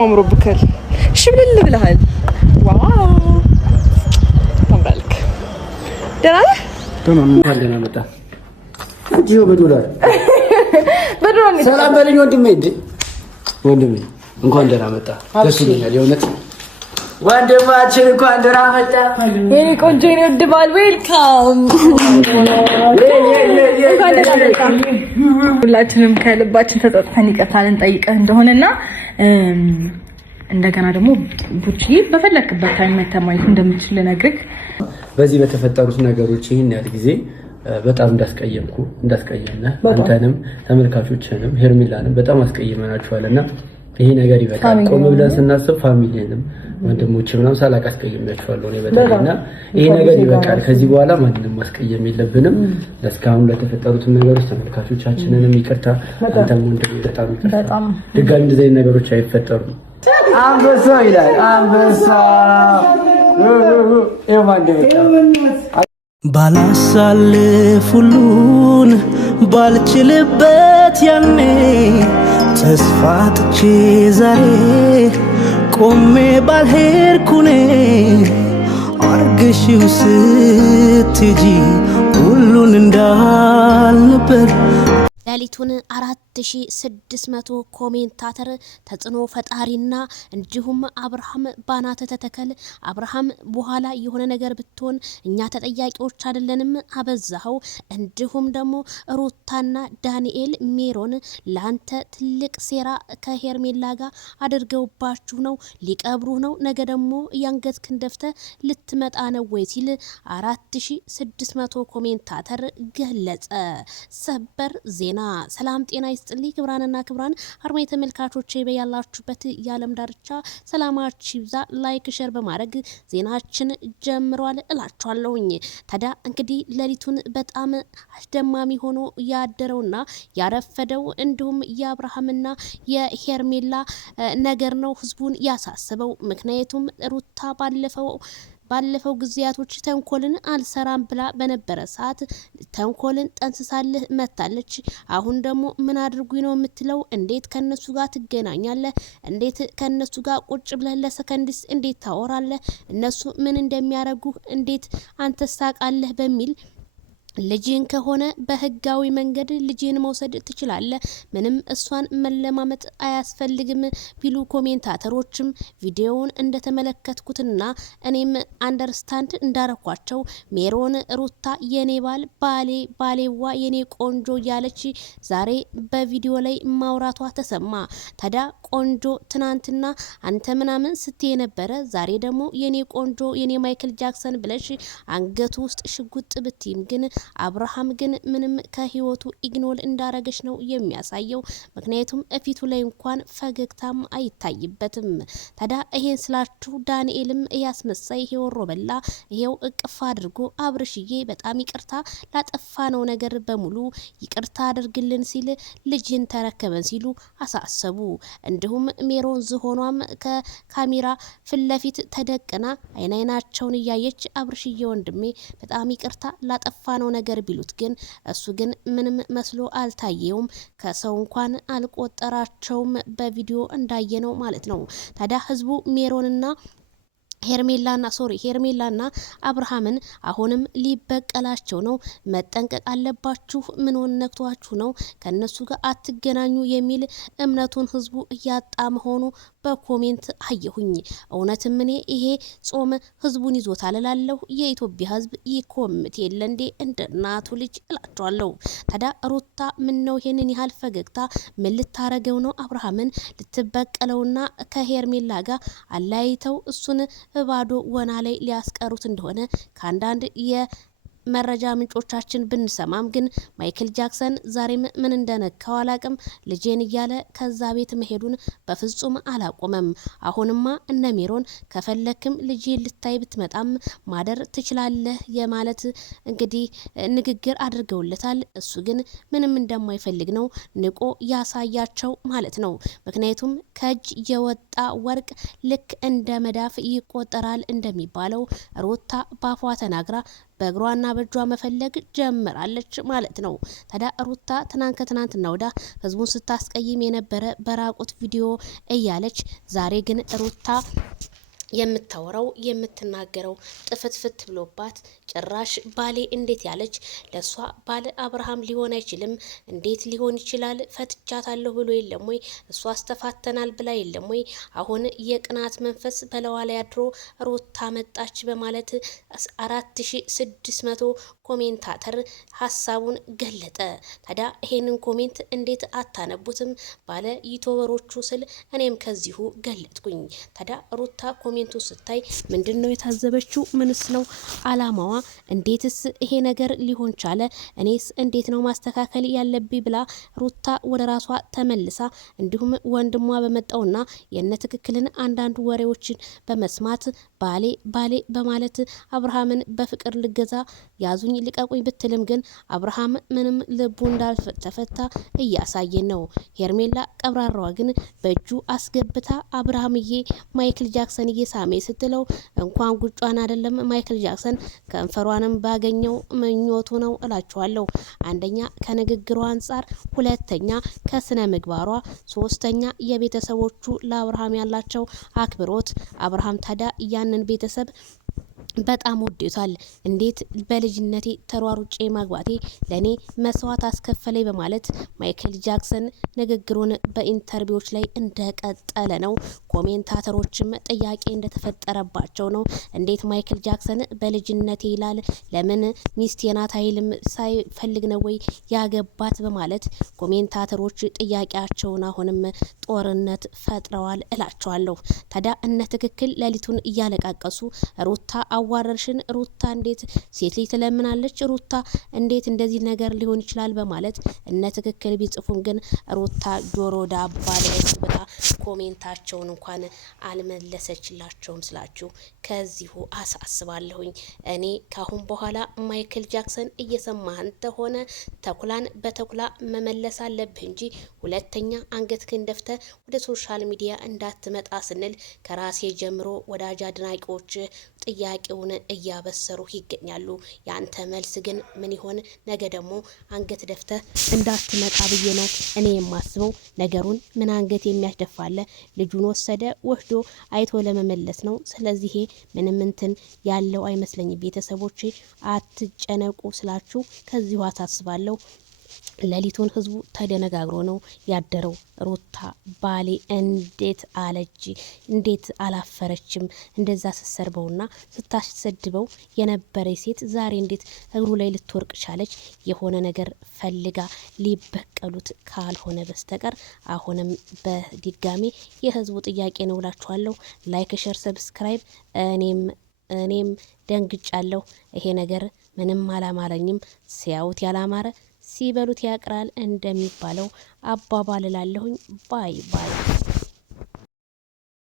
عمرو بكل شو اللي بالهال واو تمرلك دنا تمام عندنا متى اجيو بدولار بدولار ሰላም በልኝ ወንድሜ እንኳን ደህና መጣ ደስ ይለኛል የእውነት ወንድማችን እንኳን ደህና መጣ የኔ ቆንጆ የኔ ወድባል ዌልካም ሁላችንም ከልባችን ተጠጥተን ይቅርታ ልንጠይቅህ እንደሆነና እንደገና ደግሞ ቡቺ በፈለክበት ታይም መተማየት እንደምትችል ነግርክ በዚህ በተፈጠሩት ነገሮች ይሄን ያህል ጊዜ በጣም እንዳስቀየምና አንተንም ተመልካቾችንም ሄርሜላንም በጣም አስቀይመናችኋልና ይሄ ነገር ይበቃል። ቆም ብለን ስናስብ ፋሚሊንም ወንድሞችንም ሳላቅ አስቀይሜያችኋለሁ እኔ በተለይና ይሄ ነገር ይበቃል። ከዚህ በኋላ ማንንም ማስቀየም የለብንም። ለስካሁን ለተፈጠሩት ነገሮች ተመልካቾቻችንንም ይቅርታ፣ አንተም ወንድሜ በጣም ይቅርታ። ድጋሚ እንደዚህ አይነት ነገሮች አይፈጠሩም። አንበሳ ይላል አንበሳ ባላሳልፍ ሁሉን ባልችልበት ያኔ ተስፋ ጥቼ ዛሬ ቆሜ ባልሄድኩኔ አርግሽው ስትጂ ሁሉን እንዳልነበር ሌሊቱን 4600 ኮሜንታተር ተጽኖ ፈጣሪና እንዲሁም አብርሃም ባናተ ተተከል አብርሃም በኋላ የሆነ ነገር ብትሆን እኛ ተጠያቂዎች አይደለንም አበዛው። እንዲሁም ደግሞ ሩታና ዳንኤል ሜሮን ላንተ ትልቅ ሴራ ከሄርሜላ ጋር አድርገውባችሁ ነው ሊቀብሩ ነው ነገ ደግሞ ያንገትክን ደፍተ ልትመጣ ነው ወይ ሲል 4600 ኮሜንታተር ገለጸ። ሰበር ዜና። ሰላም ጤና ይስጥልኝ ክብራንና ክብራን አርማይ ተመልካቾቼ በያላችሁበት የዓለም ዳርቻ ሰላማችሁ ይብዛ። ላይክ ሼር በማድረግ ዜናችን ጀምሯል እላችኋለሁኝ። ታዲያ እንግዲህ ሌሊቱን በጣም አስደማሚ ሆኖ ያደረውና ያረፈደው እንዲሁም የአብርሃምና የሄርሜላ ነገር ነው ህዝቡን ያሳስበው። ምክንያቱም ሩታ ባለፈው ጊዜያቶች ተንኮልን አልሰራም ብላ በነበረ ሰዓት ተንኮልን ጠንስሳልህ መታለች። አሁን ደግሞ ምን አድርጉኝ ነው የምትለው? እንዴት ከነሱ ጋር ትገናኛለህ? እንዴት ከነሱ ጋር ቁጭ ብለህ ለሰከንድስ እንዴት ታወራለህ? እነሱ ምን እንደሚያደርጉ እንዴት አንተ ሳቃለህ? በሚል ልጅን ከሆነ በህጋዊ መንገድ ልጅን መውሰድ ትችላለህ፣ ምንም እሷን መለማመጥ አያስፈልግም ቢሉ ኮሜንታተሮችም ቪዲዮውን እንደተመለከትኩትና እኔም አንደርስታንድ እንዳረኳቸው ሜሮን ሩታ የኔ ባሌዋ የኔ ቆንጆ እያለች ዛሬ በቪዲዮ ላይ ማውራቷ ተሰማ። ታዲያ ቆንጆ ትናንትና አንተ ምናምን ስትይ ነበረ፣ ዛሬ ደግሞ የኔ ቆንጆ የኔ ማይክል ጃክሰን ብለሽ አንገቱ ውስጥ ሽጉጥ ብትይም ግን አብርሃም ግን ምንም ከህይወቱ ኢግኖር እንዳረገሽ ነው የሚያሳየው። ምክንያቱም እፊቱ ላይ እንኳን ፈገግታም አይታይበትም። ታዲያ ይሄን ስላችሁ ዳንኤልም ያስመሳይ ይሄው ሮበላ ይሄው እቅፍ አድርጎ አብርሽዬ በጣም ይቅርታ ላጠፋ ነው ነገር በሙሉ ይቅርታ አድርግልን ሲል ልጅን ተረከበን ሲሉ አሳሰቡ። እንዲሁም ሜሮን ዝሆኗም ከካሜራ ፍለፊት ተደቅና አይናቸውን እያየች አብርሽዬ ወንድሜ በጣም ይቅርታ ላጠፋ ነው ነገር ቢሉት ግን እሱ ግን ምንም መስሎ አልታየውም። ከሰው እንኳን አልቆጠራቸውም በቪዲዮ እንዳየነው ማለት ነው። ታዲያ ህዝቡ ሜሮንና ሄርሜላና አብርሃምን አሁንም ሊበቀላቸው ነው። መጠንቀቅ አለባችሁ፣ ምን ነክቷችሁ ነው ከነሱ ጋር አትገናኙ የሚል እምነቱን ህዝቡ እያጣ መሆኑ በኮሜንት አየሁኝ። እውነትም እኔ ይሄ ጾም ህዝቡን ይዞታል እላለሁ። የኢትዮጵያ ህዝብ ይኮምት የለ እንዴ እንደ እናቱ ልጅ እላቸዋለሁ። ታዲያ ሩታ ምን ነው ይሄንን ያህል ፈገግታ? ምን ልታረገው ነው? አብርሃምን ልትበቀለውና ከሄርሜላ ጋር አላይተው እሱን ባዶ ወና ላይ ሊያስቀሩት እንደሆነ ከአንዳንድ መረጃ ምንጮቻችን ብንሰማም ግን ማይክል ጃክሰን ዛሬም ምን እንደነካው አላቅም። ልጄን እያለ ከዛ ቤት መሄዱን በፍጹም አላቆመም። አሁንማ እነ ሜሮን ከፈለክም ልጄን ልታይ ብትመጣም ማደር ትችላለህ የማለት እንግዲህ ንግግር አድርገውለታል። እሱ ግን ምንም እንደማይፈልግ ነው ንቆ ያሳያቸው ማለት ነው። ምክንያቱም ከእጅ የወጣ ወርቅ ልክ እንደ መዳፍ ይቆጠራል እንደሚባለው ሩታ ባፏ ተናግራ በእግሯና በእጇ መፈለግ ጀምራለች ማለት ነው። ታዲያ ሩታ ከትናንትና ወዳ ህዝቡን ስታስቀይም የነበረ በራቁት ቪዲዮ እያለች ዛሬ ግን ሩታ የምታወራው የምትናገረው ጥፍትፍት ብሎባት ጭራሽ ባሌ እንዴት ያለች ለሷ ባለ አብርሃም ሊሆን አይችልም እንዴት ሊሆን ይችላል ፈትቻታለሁ ብሎ የለም ወይ እሷ አስተፋተናል ብላ የለም ወይ አሁን የቅናት መንፈስ በለዋ ላይ አድሮ ሩታ መጣች በማለት 4600 ኮሜንታተር ሀሳቡን ገለጠ። ታዲያ ይሄንን ኮሜንት እንዴት አታነቡትም ባለ ዩቲዩበሮቹ ስል እኔም ከዚሁ ገለጥኩኝ። ታዲያ ሩታ ኮሜንቱን ስታይ ምንድነው የታዘበችው? ምንስ ነው አላማዋ? እንዴትስ ይሄ ነገር ሊሆን ቻለ? እኔስ እንዴት ነው ማስተካከል ያለብኝ ብላ ሩታ ወደ ራሷ ተመልሳ እንዲሁም ወንድሟ በመጣውና የነ ትክክልን አንዳንድ ወሬዎችን በመስማት ባሌ በማለት አብርሃምን በፍቅር ልገዛ ያዙኝ ልቀቁኝ ብትልም ግን አብርሃም ምንም ልቡ እንዳልተፈታ እያሳየን ነው። ሄርሜላ ቀብራራዋ ግን በእጁ አስገብታ አብርሃምዬ ማይክል ጃክሰን እየሳሜ ስትለው እንኳን ጉጯን አይደለም ማይክል ጃክሰን ከንፈሯንም ባገኘው ምኞቱ ነው እላችኋለሁ። አንደኛ ከንግግሯ አንጻር፣ ሁለተኛ ከስነ ምግባሯ፣ ሶስተኛ የቤተሰቦቹ ለአብርሃም ያላቸው አክብሮት። አብርሃም ታዲያ ያንን ቤተሰብ በጣም ወዴቷል። እንዴት በልጅነቴ ተሯሩጬ ማግባቴ ለኔ መስዋዕት አስከፈለኝ በማለት ማይክል ጃክሰን ንግግሩን በኢንተርቪዎች ላይ እንደቀጠለ ነው። ኮሜንታተሮችም ጥያቄ እንደተፈጠረባቸው ነው። እንዴት ማይክል ጃክሰን በልጅነቴ ይላል? ለምን ሚስቴ ናት አይልም? ሳይፈልግ ነው ወይ ያገባት? በማለት ኮሜንታተሮች ጥያቄያቸውን አሁንም ጦርነት ፈጥረዋል እላቸዋለሁ። ታዲያ እነ ትክክል ሌሊቱን እያለቃቀሱ ሩታ አዋረርሽን፣ ሩታ እንዴት ሴት ልጅ ትለምናለች? ሩታ እንዴት እንደዚህ ነገር ሊሆን ይችላል? በማለት እነ ትክክል ቢጽፉም ግን ሩታ ጆሮ ዳባ ልበስ ብላ ኮሜንታቸውን እንኳን አልመለሰችላቸውም ስላችሁ ከዚሁ አሳስባለሁኝ። እኔ ካሁን በኋላ ማይክል ጃክሰን እየሰማህን ተሆነ ተኩላን በተኩላ መመለስ አለብህ እንጂ ሁለተኛ አንገትህን ደፍተህ ወደ ሶሻል ሚዲያ እንዳትመጣ ስንል ከራሴ ጀምሮ ወዳጅ አድናቂዎች ጥያቄውን እያበሰሩ ይገኛሉ። ያንተ መልስ ግን ምን ይሆን? ነገ ደግሞ አንገት ደፍተህ እንዳትመጣ ብዬ ነው እኔ የማስበው። ነገሩን ምን አንገት የሚያስደፋለ? ልጁን ወስዶ አይቶ ለመመለስ ነው። ስለዚህ ምንም እንትን ያለው አይመስለኝም። ቤተሰቦቼ አትጨነቁ ስላችሁ ከዚሁ አሳስባለሁ። ሌሊቱን ህዝቡ ተደነጋግሮ ነው ያደረው። ሩታ ባሌ እንዴት አለች? እንዴት አላፈረችም? እንደዛ ስትሰርበውና ስታሰድበው የነበረ ሴት ዛሬ እንዴት እግሩ ላይ ልትወርቅ ቻለች? የሆነ ነገር ፈልጋ ሊበቀሉት ካልሆነ በስተቀር አሁንም በድጋሚ የህዝቡ ጥያቄ ነው እላችኋለሁ። ላይክ፣ ሸር፣ ሰብስክራይብ። እኔም ደንግጫለሁ። ይሄ ነገር ምንም አላማረኝም። ሲያዩት ያላማረ ሲበሉት ያቅራል እንደሚባለው አባባል እላለሁኝ። ባይ